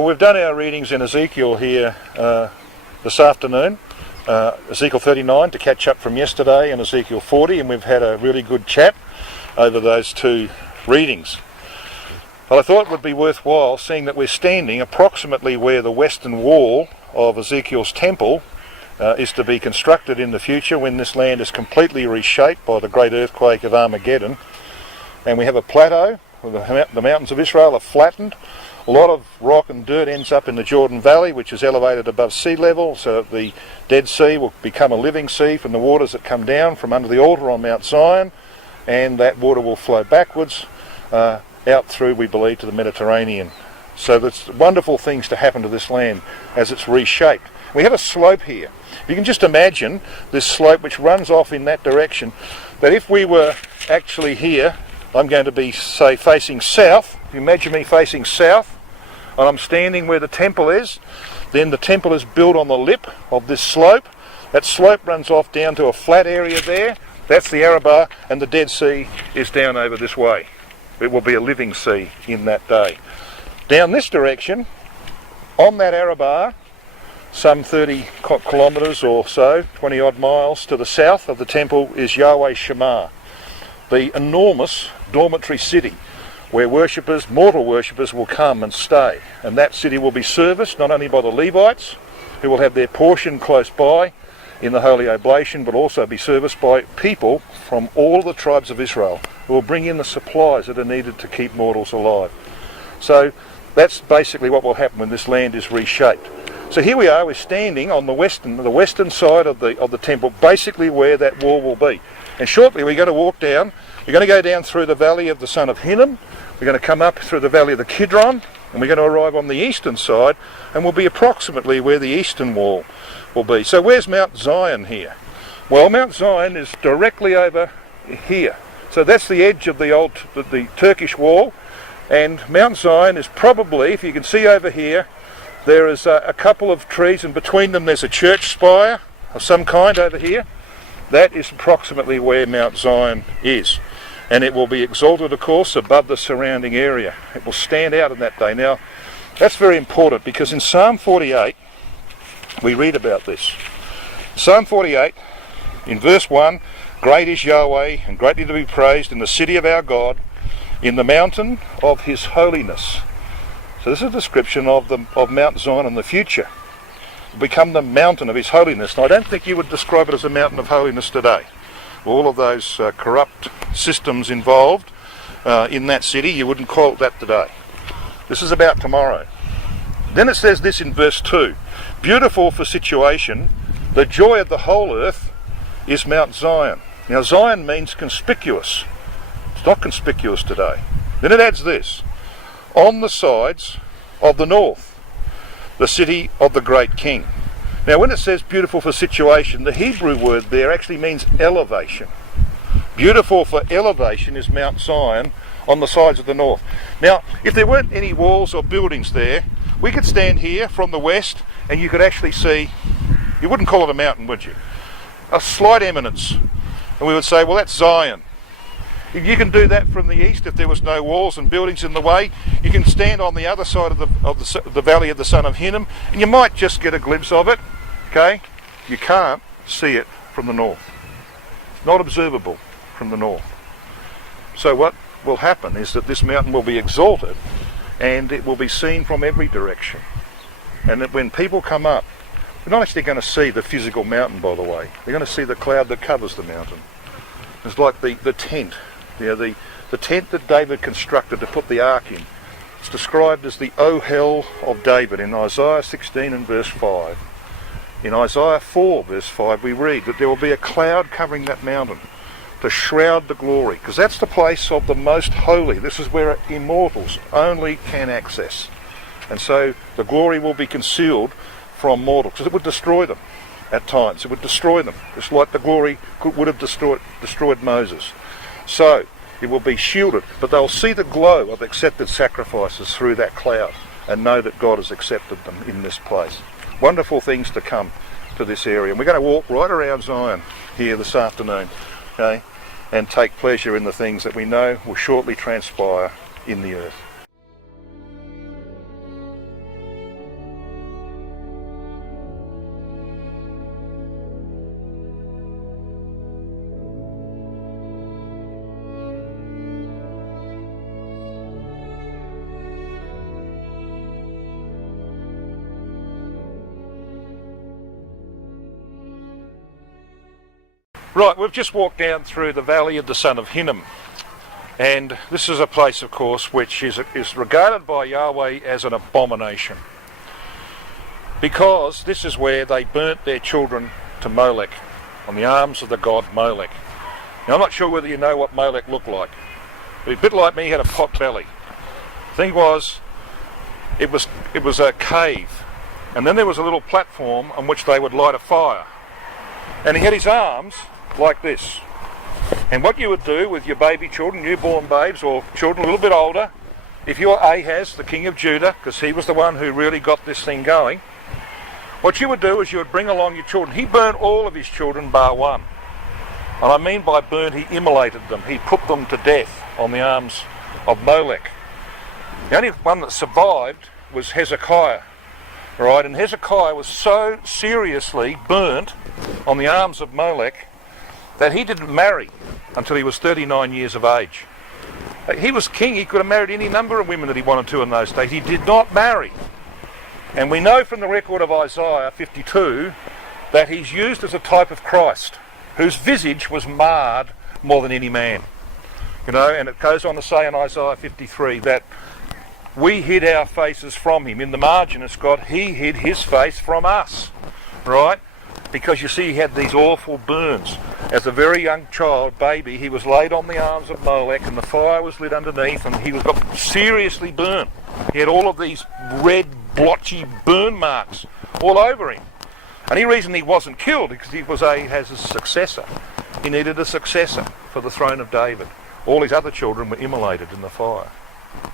Well, we've done our readings in Ezekiel here this afternoon, Ezekiel 39 to catch up from yesterday and Ezekiel 40, and we've had a really good chat over those two readings. But I thought it would be worthwhile, seeing that we're standing approximately where the western wall of Ezekiel's temple is to be constructed in the future, when this land is completely reshaped by the great earthquake of Armageddon. And we have a plateau, where the mountains of Israel are flattened. A lot of rock and dirt ends up in the Jordan Valley, which is elevated above sea level, so that the Dead Sea will become a living sea from the waters that come down from under the altar on Mount Zion, and that water will flow backwards out through, we believe, to the Mediterranean. So there's wonderful things to happen to this land as it's reshaped. We have a slope here. You can just imagine this slope which runs off in that direction, that if we were actually here, I'm going to be, say, facing south. If you imagine me facing south, and I'm standing where the temple is, then the temple is built on the lip of this slope. That slope runs off down to a flat area there. That's the Arabah, and the Dead Sea is down over this way. It will be a living sea in that day. Down this direction, on that Arabah, some 30 kilometres or so, 20 odd miles to the south of the temple, is Yahweh Shammah, the enormous dormitory city where worshippers, mortal worshippers, will come and stay. And that city will be serviced not only by the Levites, who will have their portion close by in the Holy Oblation, but also be serviced by people from all the tribes of Israel, who will bring in the supplies that are needed to keep mortals alive. So that's basically what will happen when this land is reshaped. So here we are, we're standing on the western side of the temple, basically where that wall will be. And shortly we're going to walk down. We're going to go down through the valley of the son of Hinnom. We're going to come up through the valley of the Kidron, and we're going to arrive on the eastern side, and we'll be approximately where the eastern wall will be. So where's Mount Zion here? Well, Mount Zion is directly over here. So that's the edge of the Turkish wall, and Mount Zion is probably, if you can see over here, there is a couple of trees, and between them there's a church spire of some kind over here. That is approximately where Mount Zion is. And it will be exalted, of course, above the surrounding area. It will stand out in that day. Now, that's very important, because in Psalm 48, we read about this. Psalm 48, in verse 1, "Great is Yahweh, and greatly to be praised in the city of our God, in the mountain of his holiness." So this is a description of Mount Zion in the future. It will become the mountain of his holiness. And I don't think you would describe it as a mountain of holiness today. All of those corrupt systems involved in that city, you wouldn't call it that today. This is about tomorrow. Then it says this in verse 2, "Beautiful for situation, the joy of the whole earth is Mount Zion." Now Zion means conspicuous. It's not conspicuous today. Then it adds this, "On the sides of the north, the city of the great king." Now when it says beautiful for situation, the Hebrew word there actually means elevation. Beautiful for elevation is Mount Zion on the sides of the north. Now, if there weren't any walls or buildings there, we could stand here from the west and you could actually see, you wouldn't call it a mountain, would you? A slight eminence. And we would say, well, that's Zion. If you can do that from the east, if there was no walls and buildings in the way, you can stand on the other side of the valley of the son of Hinnom, and you might just get a glimpse of it. Okay? You can't see it from the north. It's not observable from the north. So what will happen is that this mountain will be exalted, and it will be seen from every direction. And that when people come up, they're not actually going to see the physical mountain, by the way. They're going to see the cloud that covers the mountain. It's like the tent. The tent that David constructed to put the ark in. It's described as the Ohel of David in Isaiah 16 and verse 5. In Isaiah 4 verse 5 we read that there will be a cloud covering that mountain to shroud the glory, because that's the place of the most holy. This is where immortals only can access. And so the glory will be concealed from mortals, because it would destroy them at times. It would destroy them, just like the glory would have destroyed Moses. So it will be shielded, but they'll see the glow of accepted sacrifices through that cloud and know that God has accepted them in this place. Wonderful things to come to this area. And we're going to walk right around Zion here this afternoon, okay, and take pleasure in the things that we know will shortly transpire in the earth. Right, we've just walked down through the valley of the son of Hinnom, and this is a place, of course, which is regarded by Yahweh as an abomination, because this is where they burnt their children to Molech, on the arms of the god Molech. Now, I'm not sure whether you know what Molech looked like, but a bit like me, he had a pot belly. The thing was, it was a cave, and then there was a little platform on which they would light a fire, and he had his arms like this. And what you would do with your baby children, newborn babes, or children a little bit older, if you were Ahaz, the king of Judah, because he was the one who really got this thing going, what you would do is you would bring along your children. He burnt all of his children bar one. And I mean by burnt, he immolated them. He put them to death on the arms of Molech. The only one that survived was Hezekiah. Right? And Hezekiah was so seriously burnt on the arms of Molech that he didn't marry until he was 39 years of age. He was king. He could have married any number of women that he wanted to in those days. He did not marry. And we know from the record of Isaiah 52 that he's used as a type of Christ, whose visage was marred more than any man. You know, and it goes on to say in Isaiah 53 that we hid our faces from him. In the margin it's got, he hid his face from us. Right? Because you see, he had these awful burns. As a very young child, baby, he was laid on the arms of Molech and the fire was lit underneath, and he got seriously burnt. He had all of these red, blotchy burn marks all over him. And the reason he wasn't killed because he was Ahaz's successor. He needed a successor for the throne of David. All his other children were immolated in the fire.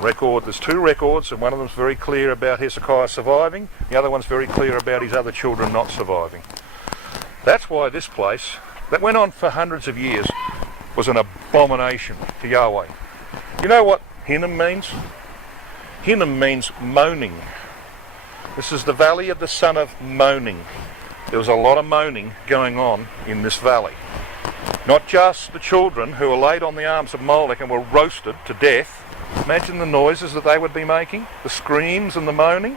There's two records, and one of them's very clear about Hezekiah surviving, the other one's very clear about his other children not surviving. That's why this place, that went on for hundreds of years, was an abomination to Yahweh. You know what Hinnom means? Hinnom means moaning. This is the valley of the son of moaning. There was a lot of moaning going on in this valley. Not just the children who were laid on the arms of Molech and were roasted to death. Imagine the noises that they would be making, the screams and the moaning.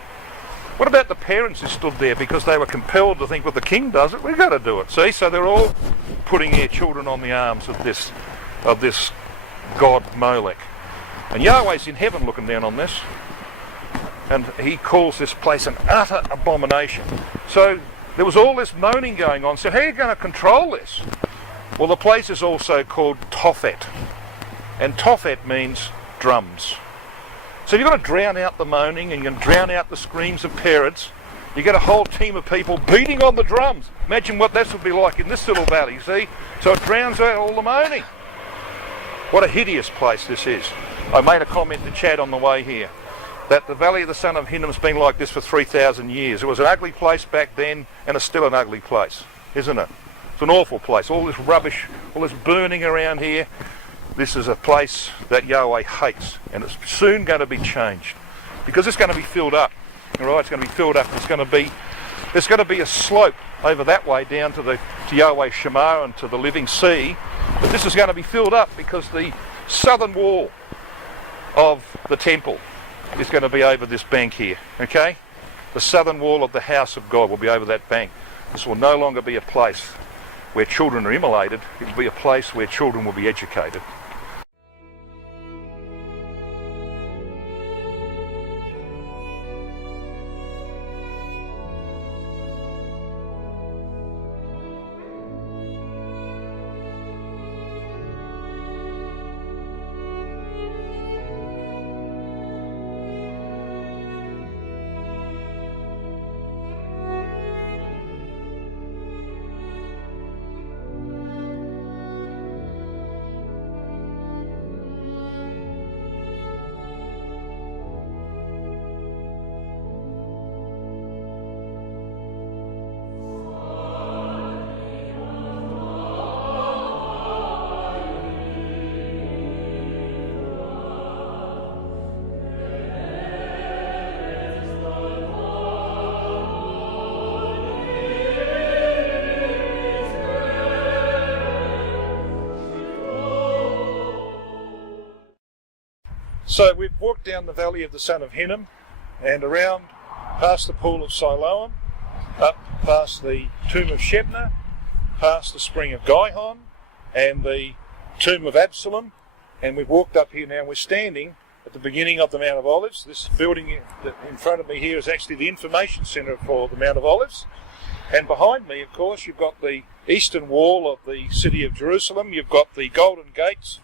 What about the parents who stood there because they were compelled to think, well, the king does it, we've got to do it. See, so they're all putting their children on the arms of this god Molech. And Yahweh's in heaven looking down on this, and he calls this place an utter abomination. So there was all this moaning going on. So how are you going to control this? Well, the place is also called Tophet, and Tophet means drums. So you've got to drown out the moaning, and you can drown out the screams of parents. You get a whole team of people beating on the drums. Imagine what this would be like in this little valley, see? So it drowns out all the moaning. What a hideous place this is. I made a comment to Chad on the way here, that the valley of the son of Hinnom's been like this for 3,000 years. It was an ugly place back then, and it's still an ugly place, isn't it? It's an awful place. All this rubbish, all this burning around here. This is a place that Yahweh hates, and it's soon going to be changed, because it's going to be filled up. All right, it's going to be filled up. There's going to be a slope over that way down to Yahweh Shema and to the living sea, but this is going to be filled up because the southern wall of the temple is going to be over this bank here. Okay, the southern wall of the house of God will be over that bank. This will no longer be a place where children are immolated. It will be a place where children will be educated. So we've walked down the valley of the son of Hinnom and around past the pool of Siloam, up past the tomb of Shebna, past the spring of Gihon and the tomb of Absalom, and we've walked up here now. We're standing at the beginning of the Mount of Olives. This building in front of me here is actually the information centre for the Mount of Olives. And behind me, of course, you've got the eastern wall of the city of Jerusalem. You've got the golden gates,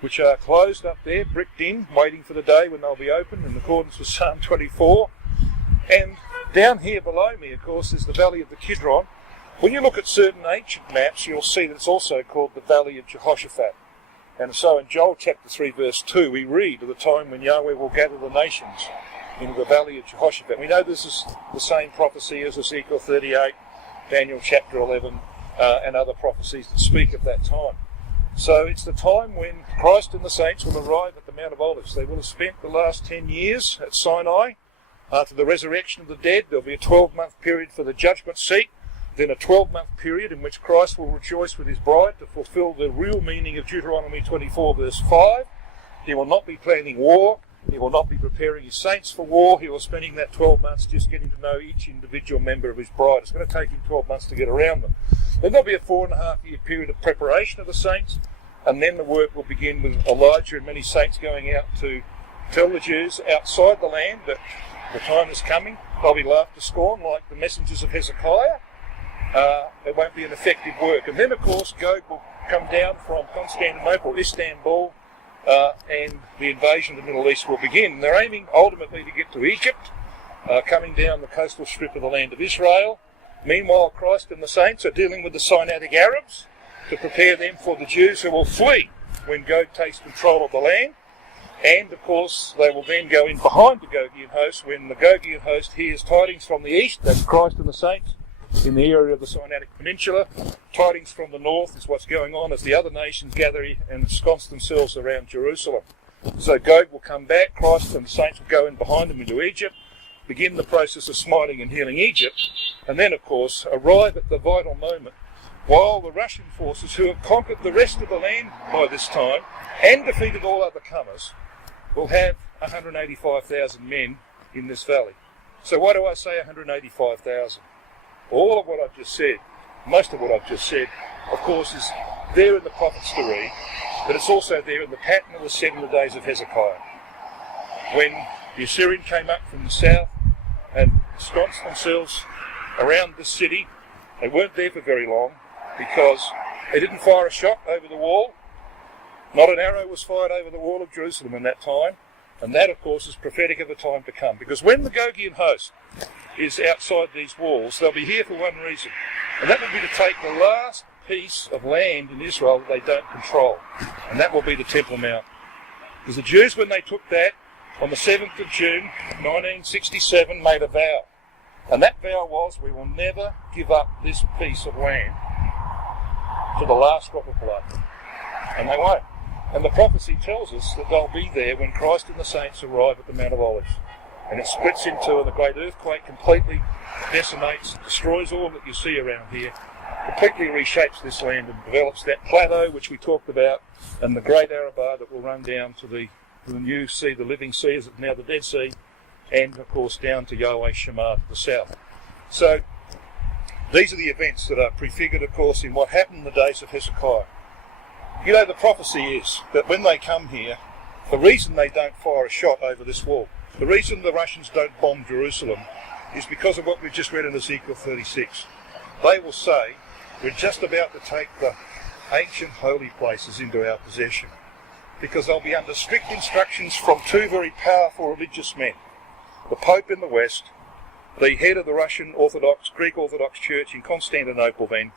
which are closed up there, bricked in, waiting for the day when they'll be opened in accordance with Psalm 24. And down here below me, of course, is the Valley of the Kidron. When you look at certain ancient maps, you'll see that it's also called the Valley of Jehoshaphat. And so in Joel chapter 3 verse 2 we read of the time when Yahweh will gather the nations into the Valley of Jehoshaphat. We know this is the same prophecy as Ezekiel 38, Daniel chapter 11 and other prophecies that speak of that time. So it's the time when Christ and the saints will arrive at the Mount of Olives. They will have spent the last 10 years at Sinai. After the resurrection of the dead, there'll be a 12-month period for the judgment seat, then a 12-month period in which Christ will rejoice with his bride to fulfill the real meaning of Deuteronomy 24 verse 5. He will not be planning war. He will not be preparing his saints for war. He will be spending that 12 months just getting to know each individual member of his bride. It's going to take him 12 months to get around them. Then there'll be a 4.5-year period of preparation of the saints, and then the work will begin with Elijah and many saints going out to tell the Jews outside the land that the time is coming. They'll be laughed to scorn like the messengers of Hezekiah. It won't be an effective work. And then, of course, Gog will come down from Constantinople, Istanbul, and the invasion of the Middle East will begin. They're aiming ultimately to get to Egypt, coming down the coastal strip of the land of Israel. Meanwhile, Christ and the saints are dealing with the Sinaitic Arabs to prepare them for the Jews who will flee when Gog takes control of the land. And, of course, they will then go in behind the Gogian host when the Gogian host hears tidings from the east, that's Christ and the saints, in the area of the Sinaitic Peninsula. Tidings from the north is what's going on as the other nations gather and ensconce themselves around Jerusalem. So Gog will come back, Christ and the saints will go in behind him into Egypt, begin the process of smiting and healing Egypt, and then, of course, arrive at the vital moment while the Russian forces, who have conquered the rest of the land by this time and defeated all other comers, will have 185,000 men in this valley. So why do I say 185,000? All of what I've just said, most of what I've just said, of course, is there in the prophets to read, but it's also there in the pattern that was set in the days of Hezekiah. When the Assyrian came up from the south and ensconced themselves around this city, they weren't there for very long because they didn't fire a shot over the wall. Not an arrow was fired over the wall of Jerusalem in that time, and that, of course, is prophetic of the time to come. Because when the Gogian host is outside these walls, they'll be here for one reason, and that will be to take the last piece of land in Israel that they don't control, and that will be the Temple Mount. Because the Jews, when they took that on the 7th of June 1967, made a vow, and that vow was, we will never give up this piece of land to the last drop of blood, and they won't. And the prophecy tells us that they'll be there when Christ and the saints arrive at the Mount of Olives. And it splits into, and the great earthquake completely decimates, destroys all that you see around here, completely reshapes this land and develops that plateau which we talked about, and the great Arabah that will run down to the new sea, the living sea, as it's now the Dead Sea, and of course down to Yahweh Shema to the south. So these are the events that are prefigured, of course, in what happened in the days of Hezekiah. You know, the prophecy is that when they come here, the reason they don't fire a shot over this wall, the reason the Russians don't bomb Jerusalem, is because of what we've just read in Ezekiel 36. They will say, we're just about to take the ancient holy places into our possession, because they'll be under strict instructions from two very powerful religious men. The Pope in the West, the head of the Russian Orthodox, Greek Orthodox Church in Constantinople then,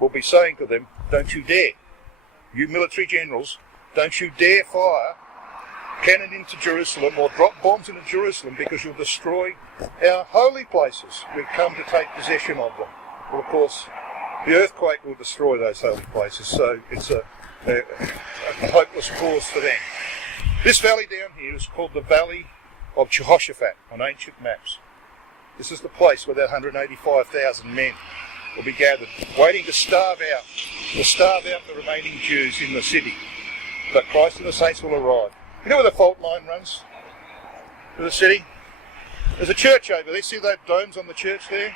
will be saying to them, don't you dare. You military generals, don't you dare fire cannon into Jerusalem or drop bombs into Jerusalem, because you'll destroy our holy places. We've come to take possession of them. Well, of course, the earthquake will destroy those holy places, so it's a hopeless cause for them. This valley down here is called the Valley of Jehoshaphat on ancient maps. This is the place where that 185,000 men will be gathered, waiting to starve out the remaining Jews in the city. But Christ and the saints will arrive. You know where the fault line runs to the city? There's a church over there. See those domes on the church there?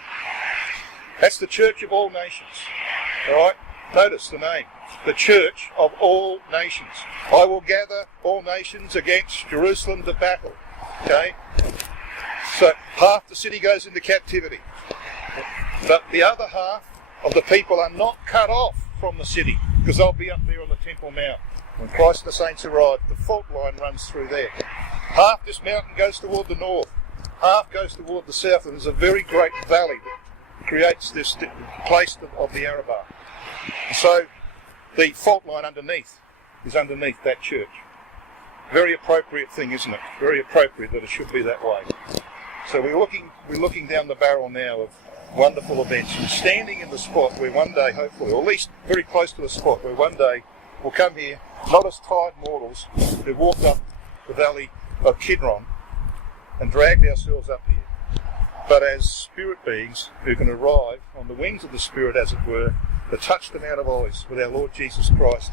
That's the church of all nations. Alright? Notice the name. The church of all nations. I will gather all nations against Jerusalem to battle. Okay? So half the city goes into captivity. But the other half of the people are not cut off from the city, because they'll be up there on the Temple Mount. When Christ and the saints arrive, the fault line runs through there. Half this mountain goes toward the north, half goes toward the south, and there's a very great valley that creates this place of the Arabah. So the fault line underneath is underneath that church. Very appropriate thing, isn't it? Very appropriate that it should be that way. So we're looking down the barrel now of wonderful events. We're standing in the spot where one day, hopefully, or at least very close to the spot where one day we'll come here, not as tired mortals who walked up the valley of Kidron and dragged ourselves up here, but as spirit beings who can arrive on the wings of the Spirit, as it were, to touch the Mount of Olives with our Lord Jesus Christ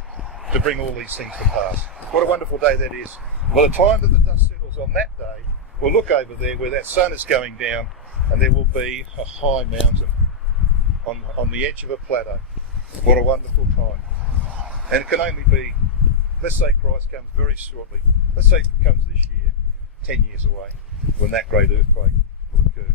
to bring all these things to pass. What a wonderful day that is. By the time that the dust settles on that day, we'll look over there where that sun is going down, and there will be a high mountain on the edge of a plateau. What a wonderful time. And it can only be, let's say Christ comes very shortly, let's say it comes this year, 10 years away, when that great earthquake will occur.